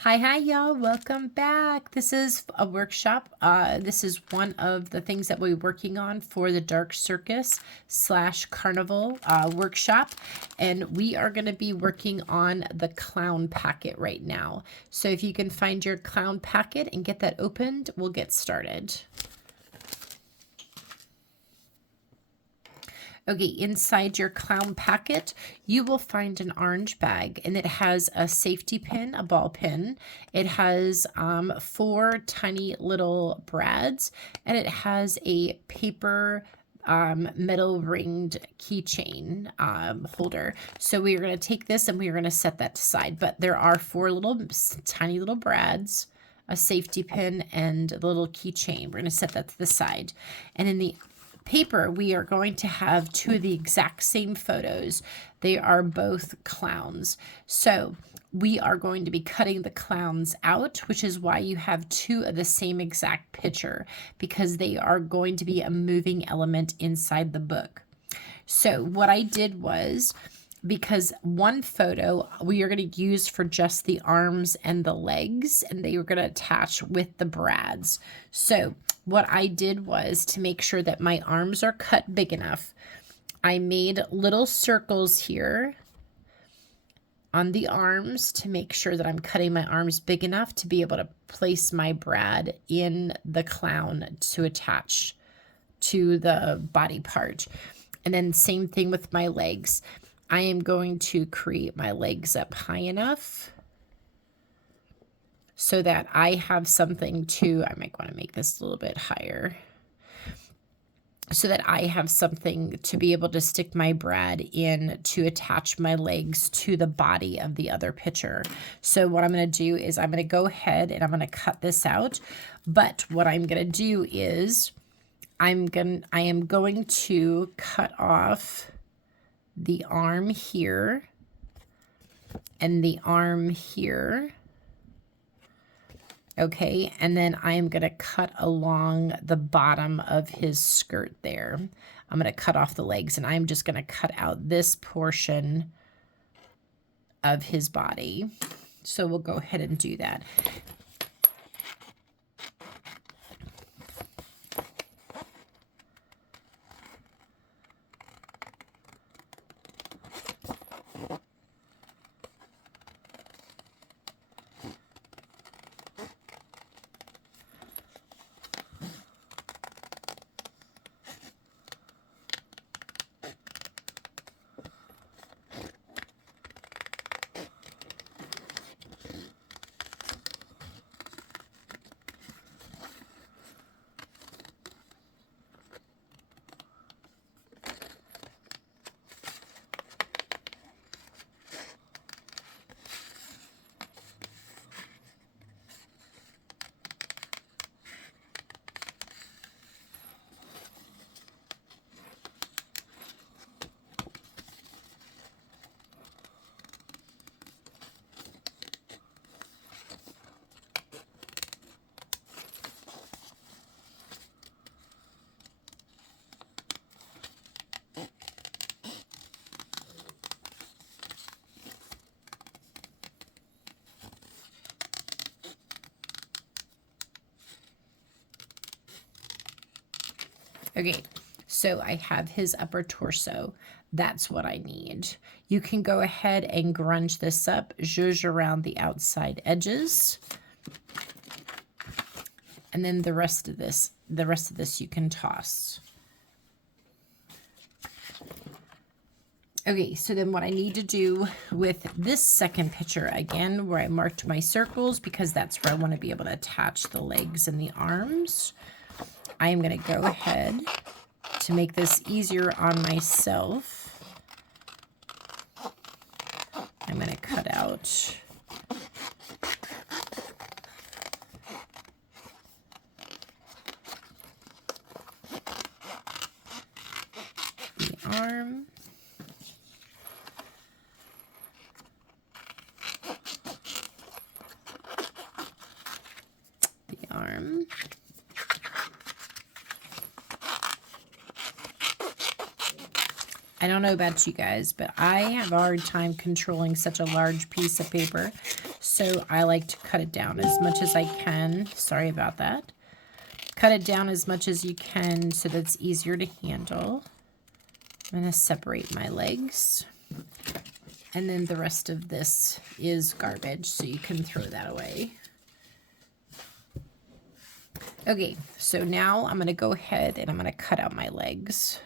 Hi, y'all. Welcome back. This is a workshop. This is one of the things that we're working on for the Dark Circus / Carnival workshop. And we are going to be working on the clown packet right now. So if you can find your clown packet and get that opened, we'll get started. Okay, inside your clown packet, you will find an orange bag, and it has a safety pin, a ball pin. It has 4 tiny little brads, and it has a paper metal ringed keychain holder. So we are going to take this and we are going to set that aside. But there are 4 tiny little brads, a safety pin, and a little keychain. We're going to set that to the side. And in the paper, we are going to have 2 of the exact same photos. They are both clowns. So we are going to be cutting the clowns out, which is why you have 2 of the same exact picture, because they are going to be a moving element inside the book. So what I did was, because one photo we are going to use for just the arms and the legs, and they were going to attach with the brads. So what I did was, to make sure that my arms are cut big enough, I made little circles here on the arms to make sure that I'm cutting my arms big enough to be able to place my brad in the clown to attach to the body part. And then same thing with my legs. I am going to create my legs up high enough so that I have something to, I might want to make this a little bit higher, so that I have something to be able to stick my brad in to attach my legs to the body of the other picture. So what I'm going to do is I'm going to go ahead and I'm going to cut this out. But what I'm going to do is I am going to cut off the arm here and the arm here. Okay, and then I am going to cut along the bottom of his skirt there. I'm going to cut off the legs, and I'm just going to cut out this portion of his body. So we'll go ahead and do that. Okay, so I have his upper torso. That's what I need. You can go ahead and grunge this up, zhuzh around the outside edges. And then the rest of this you can toss. Okay, so then what I need to do with this second picture, again, where I marked my circles, because that's where I want to be able to attach the legs and the arms, I am going to go ahead, to make this easier on myself, I'm going to cut out the arm, the arm, I don't know about you guys, but I have a hard time controlling such a large piece of paper. So I like to cut it down as much as I can. Sorry about that. Cut it down as much as you can so that it's easier to handle. I'm going to separate my legs. And then the rest of this is garbage, so you can throw that away. Okay, so now I'm going to go ahead and I'm going to cut out my legs.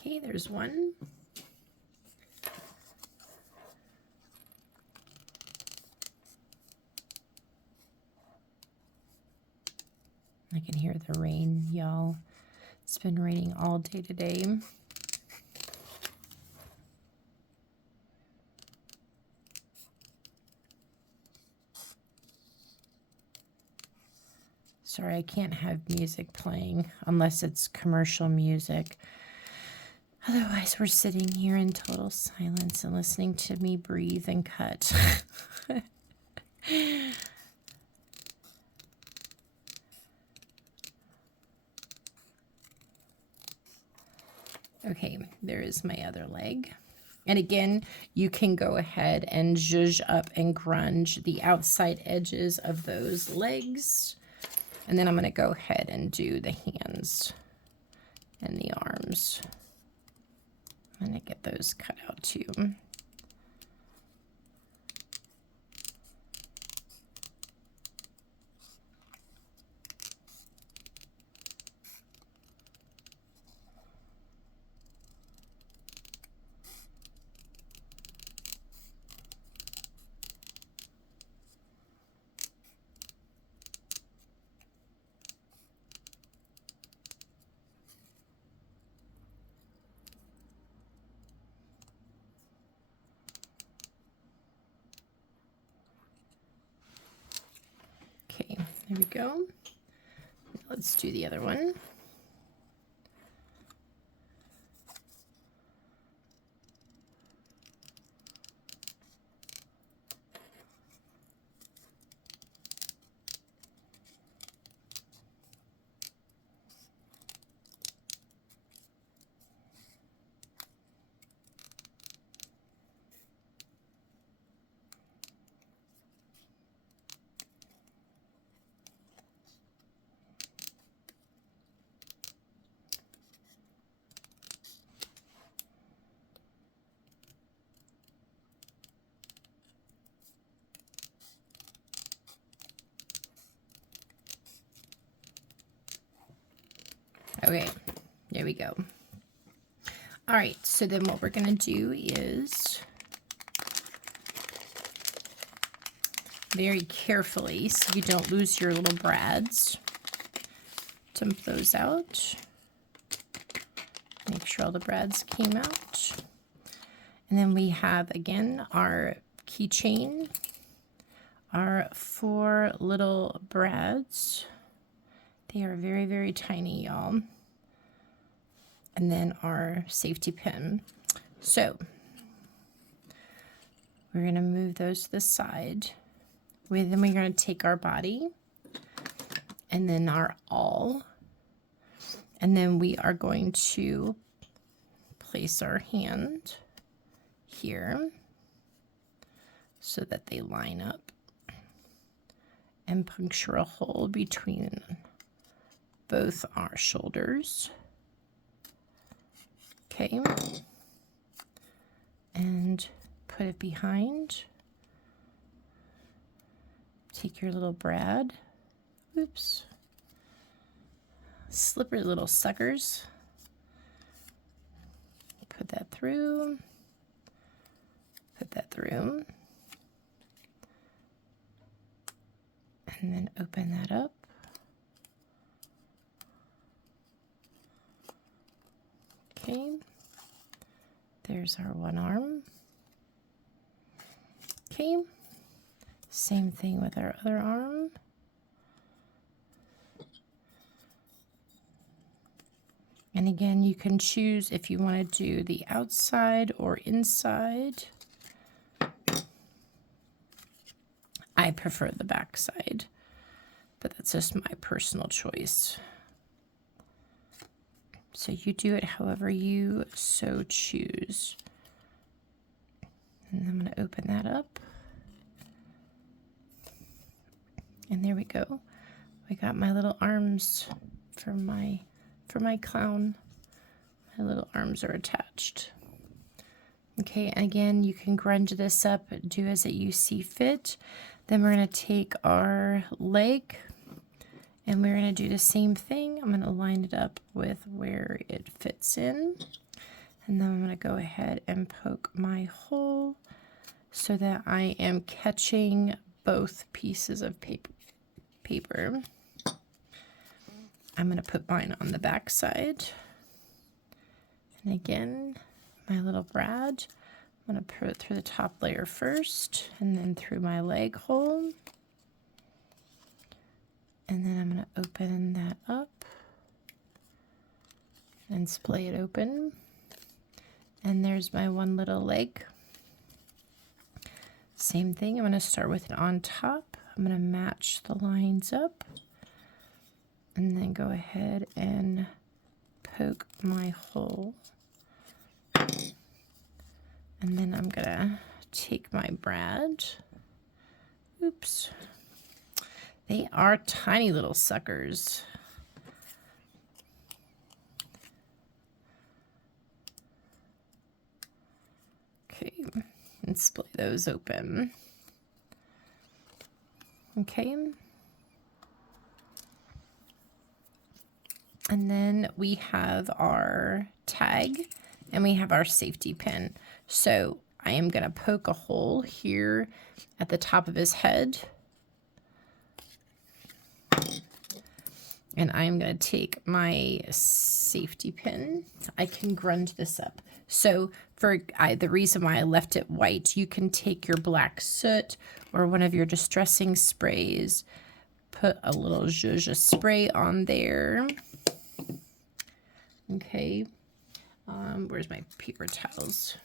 Okay, there's one. I can hear the rain, y'all. It's been raining all day today. Sorry, I can't have music playing unless it's commercial music. Otherwise, we're sitting here in total silence and listening to me breathe and cut. Okay, there is my other leg. And again, you can go ahead and zhuzh up and grunge the outside edges of those legs. And then I'm going to go ahead and do the hands and the arms. I'm going to get those cut out too. Okay, there we go. Let's do the other one. Okay, there we go. All right, so then what we're going to do is very carefully, so you don't lose your little brads, dump those out. Make sure all the brads came out. And then we have, again, our keychain, our 4 little brads. They are very, very tiny, y'all. And then our safety pin. So we're going to move those to the side. Then we're going to take our body and then our awl. And then we are going to place our hand here so that they line up and puncture a hole between both our shoulders. Okay. And put it behind. Take your little brad. Oops. Slippery little suckers. Put that through. Put that through. And then open that up. Okay, there's our one arm. Okay, same thing with our other arm. And again, you can choose if you want to do the outside or inside. I prefer the back side, but that's just my personal choice. So you do it however you so choose. And I'm going to open that up. And there we go. We got my little arms for my clown. My little arms are attached. Okay, and again, you can grunge this up, do as you see fit. Then we're going to take our leg and we're going to do the same thing. I'm going to line it up with where it fits in. And then I'm going to go ahead and poke my hole so that I am catching both pieces of paper. I'm going to put mine on the back side. And again, my little brad, I'm going to put it through the top layer first and then through my leg hole. And then I'm going to open that up and splay it open. And there's my one little leg. Same thing, I'm going to start with it on top. I'm going to match the lines up and then go ahead and poke my hole. And then I'm going to take my brad. Oops. They are tiny little suckers. Okay, and split those open. Okay. And then we have our tag and we have our safety pin. So I am going to poke a hole here at the top of his head. And I'm going to take my safety pin. I can grunge this up. So for the reason why I left it white, you can take your black soot or one of your distressing sprays, put a little zhuzh spray on there. Okay. Where's my paper towels?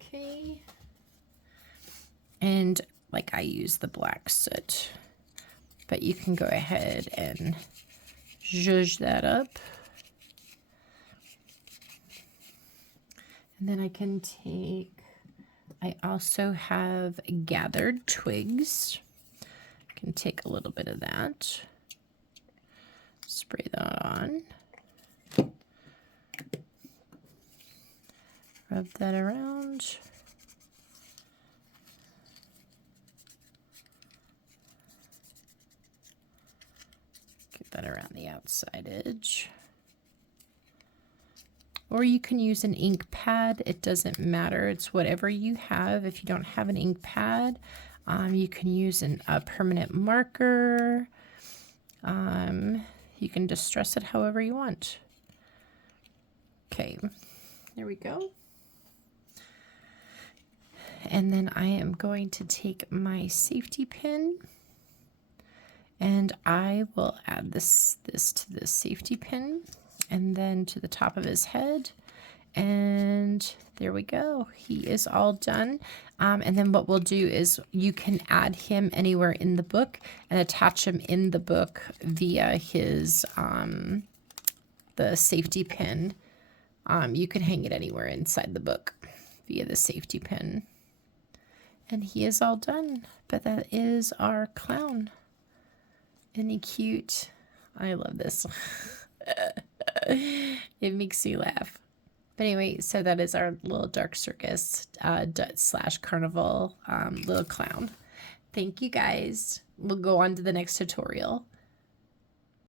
Okay. And like I use the black soot. But you can go ahead and zhuzh that up. And then I can take, I also have gathered twigs. I can take a little bit of that, spray that on, rub that around. That around the outside edge. Or you can use an ink pad. It doesn't matter. It's whatever you have. If you don't have an ink pad, you can use a permanent marker. You can distress it however you want. Okay, there we go. And then I am going to take my safety pin. And I will add this to the safety pin and then to the top of his head. And there we go. He is all done. And then what we'll do is you can add him anywhere in the book and attach him in the book via his, the safety pin. You can hang it anywhere inside the book via the safety pin. And he is all done. But that is our clown. Isn't he cute? I love this. It makes me laugh. But anyway, so that is our little dark circus / carnival little clown. Thank you guys. We'll go on to the next tutorial.